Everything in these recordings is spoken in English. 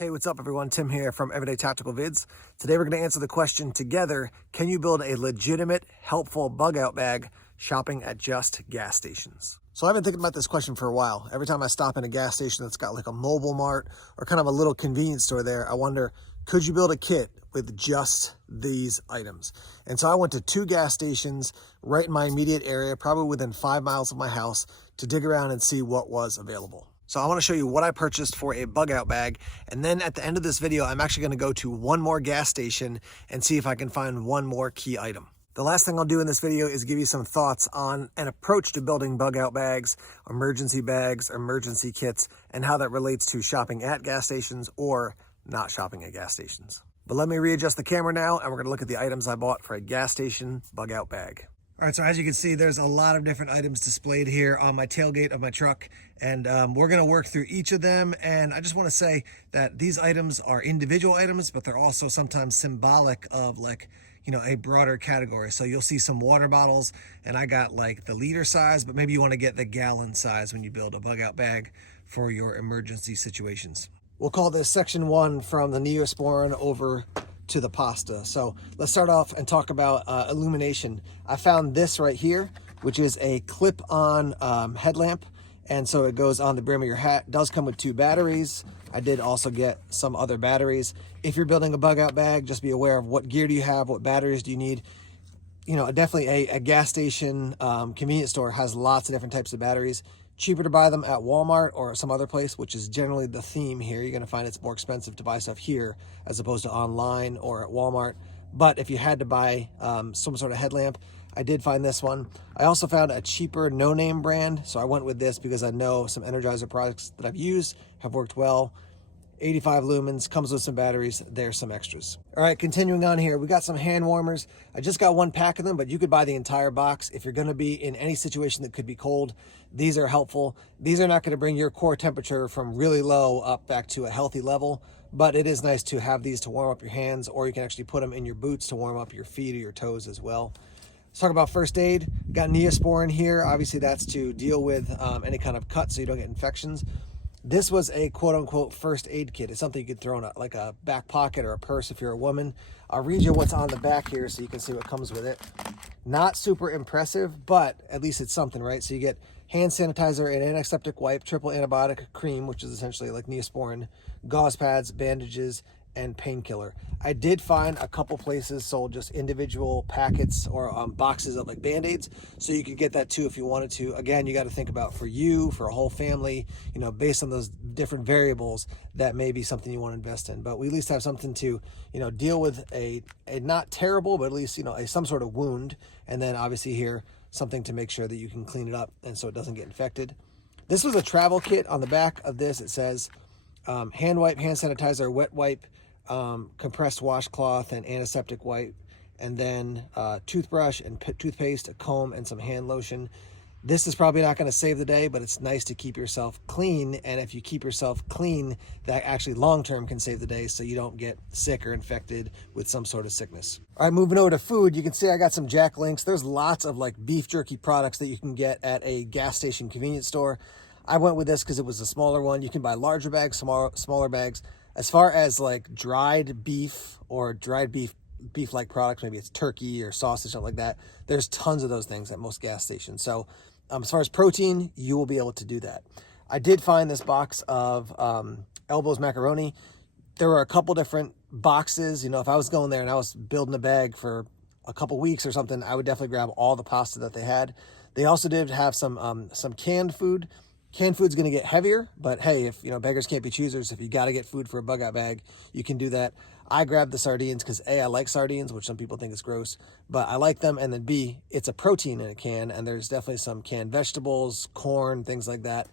Hey, what's up everyone? Tim here from Everyday Tactical Vids. Today we're going to answer the question together, can you build a legitimate, helpful bug out bag shopping at just gas stations? So I've been thinking about this question for a while. Every time I stop in a gas station that's got like a mobile mart or kind of a little convenience store there, I wonder, could you build a kit with just these items? And so I went to 2 gas stations right in my immediate area, probably within 5 miles of my house, to dig around and see what was available. So I want to show you what I purchased for a bug out bag. And then at the end of this video, I'm actually going to go to one more gas station and see if I can find one more key item. The last thing I'll do in this video is give you some thoughts on an approach to building bug out bags, emergency kits, and how that relates to shopping at gas stations or not shopping at gas stations. But let me readjust the camera now, and we're going to look at the items I bought for a gas station bug out bag. All right, so as you can see, there's a lot of different items displayed here on my tailgate of my truck, and we're gonna work through each of them. And I just wanna say that these items are individual items, but they're also sometimes symbolic of a broader category. So you'll see some water bottles, and I got like the liter size, but maybe you wanna get the gallon size when you build a bug out bag for your emergency situations. We'll call this section 1 from the Neosporin over to the Costa. So let's start off and talk about illumination. I found this right here, which is a clip-on headlamp, and so it goes on the brim of your hat. It does come with 2 batteries. I did also get some other batteries. If you're building a bug out bag, just be aware of what gear do you have, what batteries do you need. You know, definitely a gas station convenience store has lots of different types of batteries. Cheaper to buy them at Walmart or some other place, which is generally the theme here. You're going to find it's more expensive to buy stuff here as opposed to online or at Walmart. But if you had to buy some sort of headlamp, I did find this one. I also found a cheaper no-name brand, so I went with this because I know some Energizer products that I've used have worked well. 85 lumens, comes with some batteries. There's some extras. All right, continuing on here, we got some hand warmers. I just got 1 pack of them, but you could buy the entire box if you're gonna be in any situation that could be cold. These are helpful. These are not gonna bring your core temperature from really low up back to a healthy level, but it is nice to have these to warm up your hands, or you can actually put them in your boots to warm up your feet or your toes as well. Let's talk about first aid. Got Neosporin here. Obviously that's to deal with any kind of cut so you don't get infections. This was a quote-unquote first aid kit. It's something you could throw in like a back pocket or a purse if you're a woman. I'll read you what's on the back here so you can see what comes with it. Not super impressive, but at least it's something, right? So you get hand sanitizer, an antiseptic wipe, triple antibiotic cream, which is essentially like Neosporin, gauze pads, bandages, and painkiller. I did find a couple places sold just individual packets or boxes of like Band-Aids, so you could get that too if you wanted to. Again, you got to think about for you, for a whole family, you know, based on those different variables, that may be something you want to invest in. But we at least have something to, you know, deal with a not terrible, but at least, you know, some sort of wound. And then obviously here, something to make sure that you can clean it up and so it doesn't get infected. This was a travel kit. On the back of this, it says hand wipe, hand sanitizer, wet wipe, compressed washcloth and antiseptic wipe, and then toothbrush and toothpaste, a comb, and some hand lotion. This is probably not going to save the day, but it's nice to keep yourself clean, and if you keep yourself clean, that actually long-term can save the day so you don't get sick or infected with some sort of sickness. All right, moving over to food, you can see I got some Jack Links. There's lots of like beef jerky products that you can get at a gas station convenience store. I went with this because it was a smaller one. You can buy larger bags, smaller bags. As far as like dried beef or beef-like products, maybe it's turkey or sausage, something like that, there's tons of those things at most gas stations. So as far as protein, you will be able to do that. I did find this box of Elbows macaroni. There were a couple different boxes. You know, if I was going there and I was building a bag for a couple weeks or something, I would definitely grab all the pasta that they had. They also did have some canned food. Canned food's going to get heavier, but hey, if you know, beggars can't be choosers. If you got to get food for a bug out bag, you can do that. I grabbed the sardines because A, I like sardines, which some people think is gross, but I like them, and then B, it's a protein in a can, and there's definitely some canned vegetables, corn, things like that.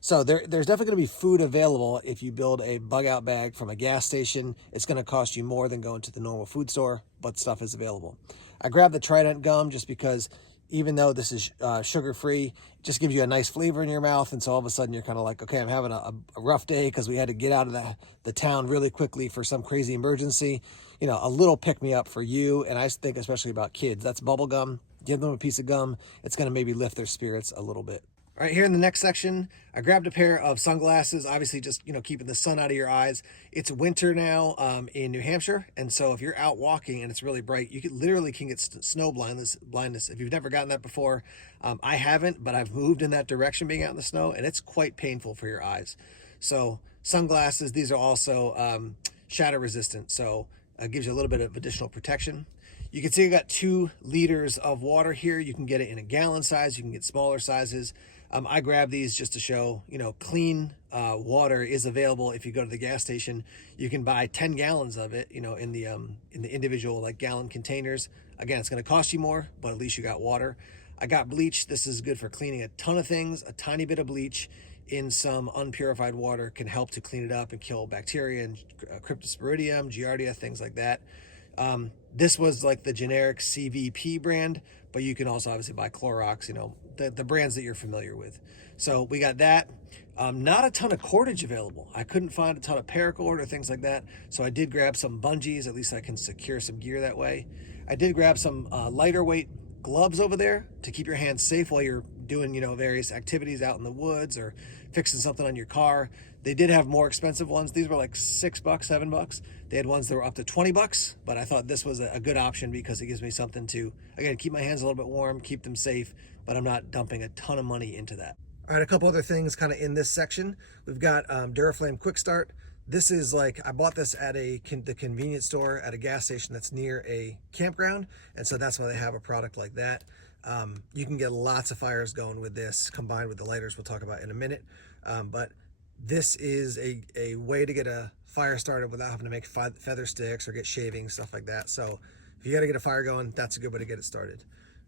So there's definitely going to be food available if you build a bug out bag from a gas station. It's going to cost you more than going to the normal food store, but stuff is available. I grabbed the Trident gum just because even though this is sugar-free, it just gives you a nice flavor in your mouth. And so all of a sudden you're kind of like, okay, I'm having a rough day because we had to get out of the town really quickly for some crazy emergency. You know, a little pick-me-up for you. And I think especially about kids. That's bubble gum. Give them a piece of gum. It's going to maybe lift their spirits a little bit. All right, here in the next section, I grabbed a pair of sunglasses, obviously just, keeping the sun out of your eyes. It's winter now in New Hampshire, and so if you're out walking and it's really bright, you literally can get snow blindness. If you've never gotten that before, I haven't, but I've moved in that direction being out in the snow, and it's quite painful for your eyes. So sunglasses, these are also shatter resistant, so it gives you a little bit of additional protection. You can see I got 2 liters of water here. You can get it in a gallon size. You can get smaller sizes. I grabbed these just to show, clean water is available. If you go to the gas station, you can buy 10 gallons of it, in the individual like gallon containers. Again, it's going to cost you more, but at least you got water. I got bleach. This is good for cleaning a ton of things. A tiny bit of bleach in some unpurified water can help to clean it up and kill bacteria and cryptosporidium, giardia, things like that. This was like the generic CVP brand, but you can also obviously buy Clorox, the brands that you're familiar with. So we got that. Not a ton of cordage available. I couldn't find a ton of paracord or things like that. So I did grab some bungees. At least I can secure some gear that way. I did grab some lighter weight gloves over there to keep your hands safe while you're doing, various activities out in the woods or fixing something on your car. They did have more expensive ones. These were like $6, $7. They had ones that were up to $20, but I thought this was a good option because it gives me something to, again, keep my hands a little bit warm, keep them safe, but I'm not dumping a ton of money into that. All right, a couple other things kind of in this section. We've got Duraflame Quick Start. This is like, I bought this at the convenience store at a gas station that's near a campground, and so that's why they have a product like that. You can get lots of fires going with this, combined with the lighters we'll talk about in a minute. But this is a way to get a fire started without having to make feather sticks or get shavings, stuff like that. So if you got to get a fire going, that's a good way to get it started.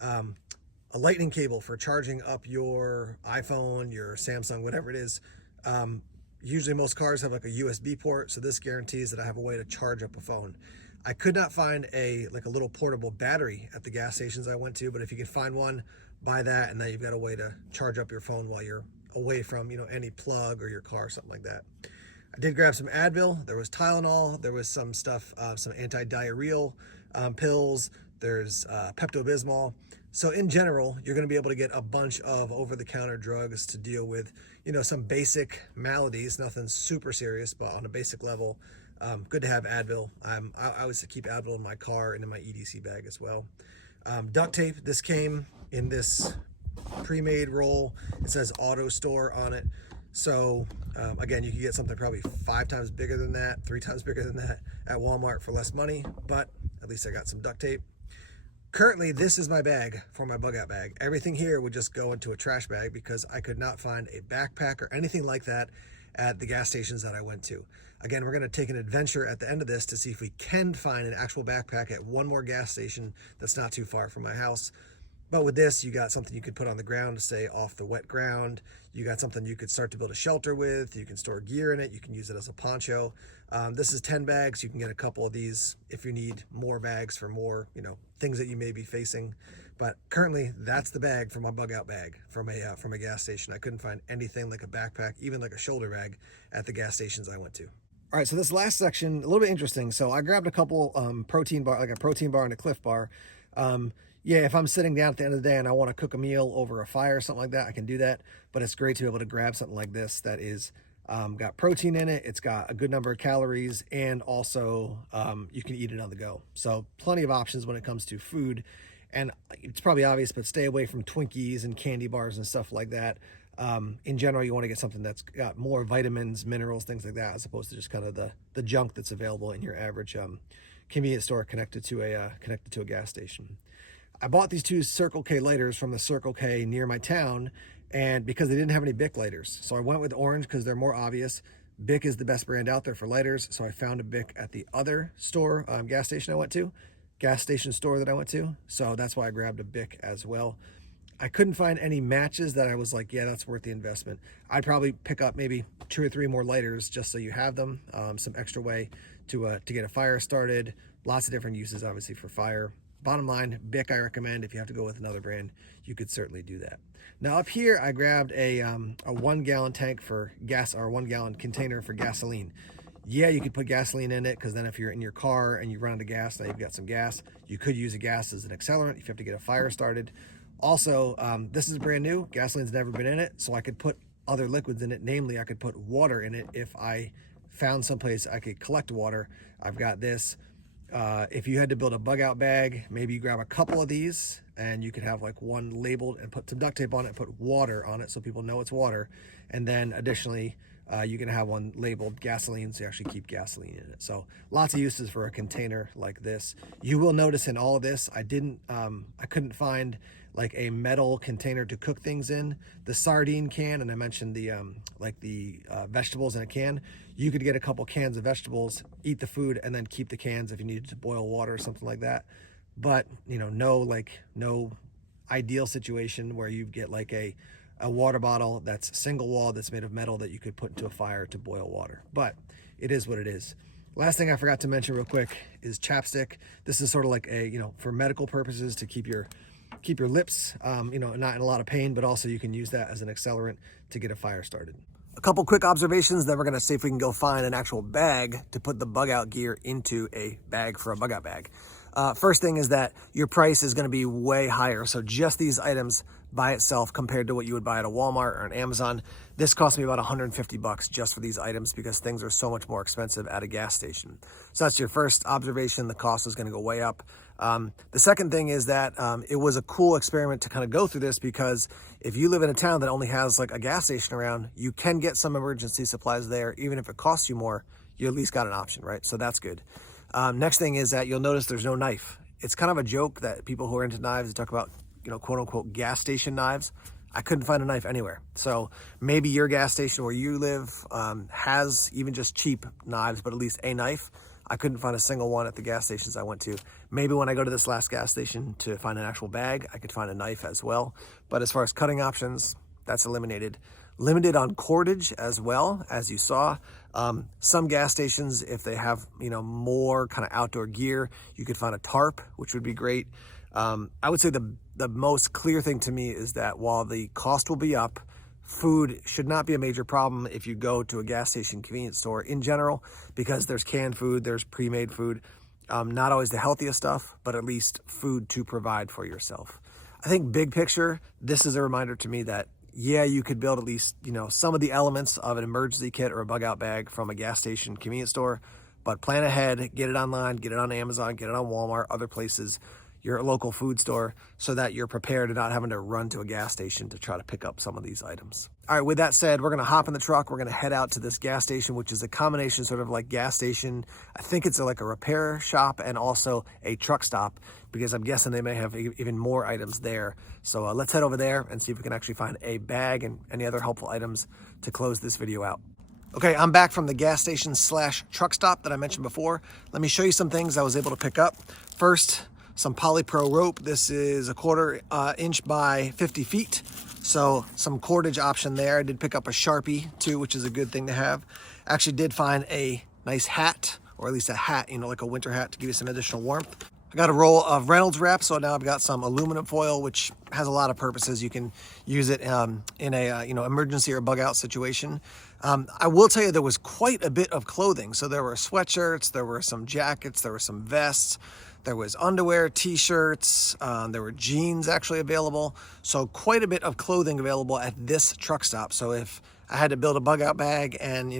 A lightning cable for charging up your iPhone, your Samsung, whatever it is. Usually most cars have like a USB port, so this guarantees that I have a way to charge up a phone. I could not find a little portable battery at the gas stations I went to, but if you can find one, buy that, and then you've got a way to charge up your phone while you're away from, any plug or your car, something like that. I did grab some Advil. There was Tylenol. There was some stuff, some anti-diarrheal pills. There's Pepto-Bismol. So in general, you're going to be able to get a bunch of over-the-counter drugs to deal with, some basic maladies, nothing super serious, but on a basic level. Good to have Advil. I always keep Advil in my car and in my EDC bag as well. Duct tape. This came in this pre-made roll. It says auto store on it. So again, you can get something probably 5 times bigger than that, 3 times bigger than that at Walmart for less money, but at least I got some duct tape. Currently, this is my bag for my bug out bag. Everything here would just go into a trash bag because I could not find a backpack or anything like that at the gas stations that I went to. Again, we're going to take an adventure at the end of this to see if we can find an actual backpack at one more gas station that's not too far from my house. But with this, you got something you could put on the ground to stay off the wet ground. You got something you could start to build a shelter with. You can store gear in it. You can use it as a poncho. This is 10 bags. You can get a couple of these if you need more bags for more, things that you may be facing. But currently, that's the bag for my bug out bag from a gas station. I couldn't find anything like a backpack, even like a shoulder bag at the gas stations I went to. All right, so this last section, a little bit interesting. So I grabbed a couple protein bar, like a protein bar and a Cliff Bar. Yeah, if I'm sitting down at the end of the day and I want to cook a meal over a fire or something like that, I can do that. But it's great to be able to grab something like this that is got protein in it. It's got a good number of calories, and also you can eat it on the go. So plenty of options when it comes to food. And it's probably obvious, but stay away from Twinkies and candy bars and stuff like that. In general, you want to get something that's got more vitamins, minerals, things like that, as opposed to just kind of the junk that's available in your average convenience store connected to a gas station. I bought these 2 Circle K lighters from the Circle K near my town, and because they didn't have any Bic lighters. So I went with orange because they're more obvious. Bic is the best brand out there for lighters, so I found a Bic at the other store, gas station store that I went to. So that's why I grabbed a Bic as well. I couldn't find any matches that I was like, yeah, that's worth the investment. I'd probably pick up maybe 2 or 3 more lighters just so you have them, some extra way to get a fire started. Lots of different uses, obviously, for fire. Bottom line, Bic I recommend. If you have to go with another brand, you could certainly do that. Now up here, I grabbed a 1 gallon tank for gas, or 1 gallon container for gasoline. Yeah, you could put gasoline in it, because then if you're in your car and you run out of gas, now you've got some gas. You could use a gas as an accelerant if you have to get a fire started. Also, this is brand new. Gasoline's never been in it, so I could put other liquids in it. Namely, I could put water in it if I found someplace I could collect water. I've got this. If you had to build a bug out bag, maybe you grab a couple of these and you could have like one labeled and put some duct tape on it and put water on it so people know it's water. And then additionally, you can have one labeled gasoline, so you actually keep gasoline in it. So lots of uses for a container like this. You will notice in all of this, I couldn't find like a metal container to cook things in. The sardine can, and I mentioned the vegetables in a can. You could get a couple cans of vegetables, eat the food, and then keep the cans if you needed to boil water or something like that. But no ideal situation where you get like a water bottle that's single wall that's made of metal that you could put into a fire to boil water. But it is what it is. Last thing I forgot to mention real quick is chapstick. This is sort of like a, for medical purposes to keep your lips, not in a lot of pain, but also you can use that as an accelerant to get a fire started. A couple quick observations, then we're gonna see if we can go find an actual bag to put the bug out gear into a bag for a bug out bag. First thing is that your price is gonna be way higher. So just these items by itself compared to what you would buy at a Walmart or an Amazon, this cost me about 150 bucks just for these items because things are so much more expensive at a gas station. So that's your first observation. The cost is gonna go way up. The second thing is that it was a cool experiment to kind of go through this because if you live in a town that only has like a gas station around, you can get some emergency supplies there. Even if it costs you more, you at least got an option, right? So that's good. Next thing is that you'll notice there's no knife. It's kind of a joke that people who are into knives talk about, quote unquote, gas station knives. I couldn't find a knife anywhere. So maybe your gas station where you live has even just cheap knives, but at least a knife. I couldn't find a single one at the gas stations I went to. Maybe when I go to this last gas station to find an actual bag, I could find a knife as well. But as far as cutting options, that's eliminated. Limited on cordage as well, as you saw. Some gas stations, if they have, more kind of outdoor gear, you could find a tarp, which would be great. I would say the most clear thing to me is that while the cost will be up, food should not be a major problem if you go to a gas station convenience store in general, because there's canned food, there's pre-made food, not always the healthiest stuff, but at least food to provide for yourself. I think big picture, this is a reminder to me that, yeah, you could build at least, some of the elements of an emergency kit or a bug out bag from a gas station convenience store, but plan ahead, get it online, get it on Amazon, get it on Walmart, other places, your local food store, so that you're prepared and not having to run to a gas station to try to pick up some of these items. All right, with that said, we're gonna hop in the truck. We're gonna head out to this gas station, which is a combination sort of like gas station. I think it's like a repair shop and also a truck stop, because I'm guessing they may have even more items there. So let's head over there and see if we can actually find a bag and any other helpful items to close this video out. Okay, I'm back from the gas station / truck stop that I mentioned before. Let me show you some things I was able to pick up. First, some polypro rope. This is a 1/4 inch by 50 feet. So some cordage option there. I did pick up a Sharpie too, which is a good thing to have. Actually did find a nice hat, or at least a hat, like a winter hat to give you some additional warmth. I got a roll of Reynolds wrap, so now I've got some aluminum foil, which has a lot of purposes. You can use it in a emergency or bug out situation. I will tell you there was quite a bit of clothing. So there were sweatshirts, there were some jackets, there were some vests, there was underwear, t-shirts, there were jeans actually available. So quite a bit of clothing available at this truck stop. So if I had to build a bug out bag and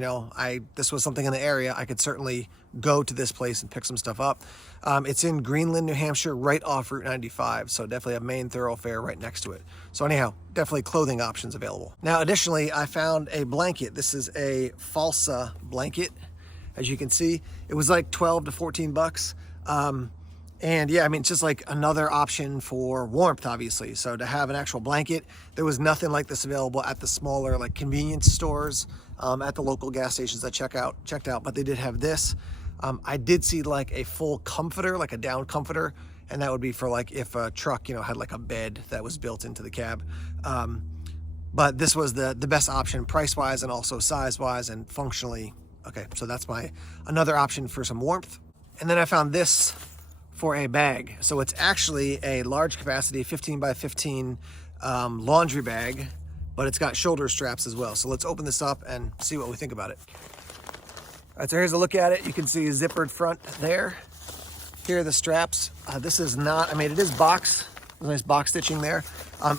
this was something in the area, I could certainly go to this place and pick some stuff up. It's in Greenland, New Hampshire, right off Route 95. So definitely a main thoroughfare right next to it. So anyhow, definitely clothing options available. Now, additionally, I found a blanket. This is a Falsa blanket. As you can see, it was like 12 to 14 bucks. And yeah, it's just like another option for warmth, obviously. So to have an actual blanket, there was nothing like this available at the smaller like convenience stores, at the local gas stations I checked out, but they did have this. I did see like a full comforter, like a down comforter, and that would be for like if a truck, had like a bed that was built into the cab. But this was the best option price-wise and also size-wise and functionally. Okay, so that's another option for some warmth. And then I found this for a bag. So it's actually a large capacity 15 by 15 laundry bag, but it's got shoulder straps as well. So let's open this up and see what we think about it. All right, so here's a look at it. You can see a zippered front there. Here are the straps. This is not, it is box nice box stitching there.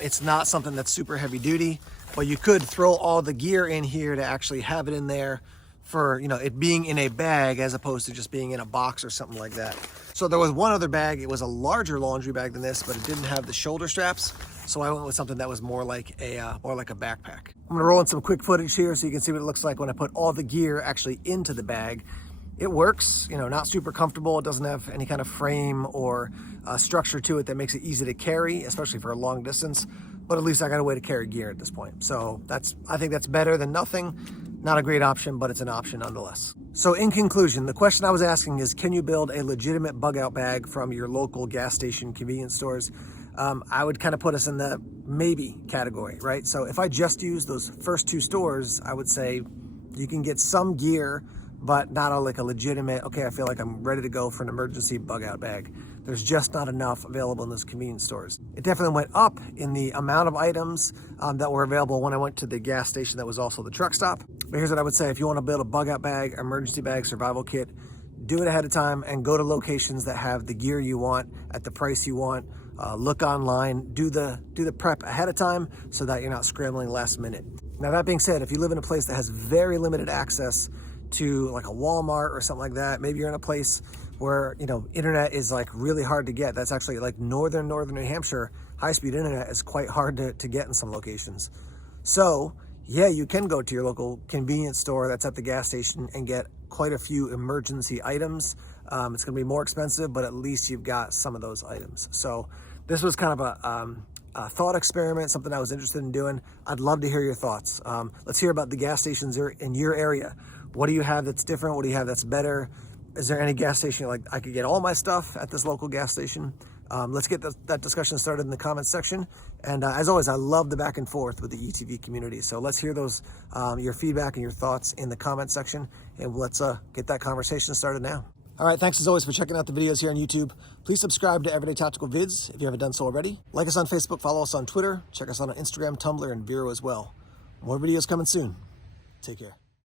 It's not something that's super heavy duty, but you could throw all the gear in here to actually have it in there for, you know, it being in a bag as opposed to just being in a box or something like that. So there was one other bag. It was a larger laundry bag than this, but it didn't have the shoulder straps. So I went with something that was more like a backpack. I'm gonna roll in some quick footage here so you can see what it looks like when I put all the gear actually into the bag. It works, you know, not super comfortable. It doesn't have any kind of frame or structure to it that makes it easy to carry, especially for a long distance. But at least I got a way to carry gear at this point. So I think that's better than nothing. Not a great option, but it's an option nonetheless. So in conclusion, the question I was asking is, can you build a legitimate bug out bag from your local gas station convenience stores? I would kind of put us in the maybe category, right? So if I just use those first two stores, I would say you can get some gear, but not like a legitimate, okay, I feel like I'm ready to go for an emergency bug out bag. There's just not enough available in those convenience stores. It definitely went up in the amount of items that were available when I went to the gas station that was also the truck stop. But here's what I would say. If you want to build a bug out bag, emergency bag, survival kit, do it ahead of time and go to locations that have the gear you want at the price you want. Look online, do the prep ahead of time so that you're not scrambling last minute. Now that being said, if you live in a place that has very limited access to like a Walmart or something like that, maybe you're in a place where, you know, internet is like really hard to get. That's actually like northern New Hampshire, high-speed internet is quite hard to get in some locations. So yeah, you can go to your local convenience store that's at the gas station and get quite a few emergency items. It's gonna be more expensive, but at least you've got some of those items. So this was kind of a thought experiment, something I was interested in doing. I'd love to hear your thoughts. Let's hear about the gas stations in your area. What do you have that's different? What do you have that's better? Is there any gas station like I could get all my stuff at this local gas station? Let's get that discussion started in the comments section. And as always, I love the back and forth with the ETV community. So let's hear those, your feedback and your thoughts in the comments section. And let's get that conversation started now. All right, thanks as always for checking out the videos here on YouTube. Please subscribe to Everyday Tactical Vids if you haven't done so already. Like us on Facebook, follow us on Twitter, check us out on Instagram, Tumblr, and Vero as well. More videos coming soon. Take care.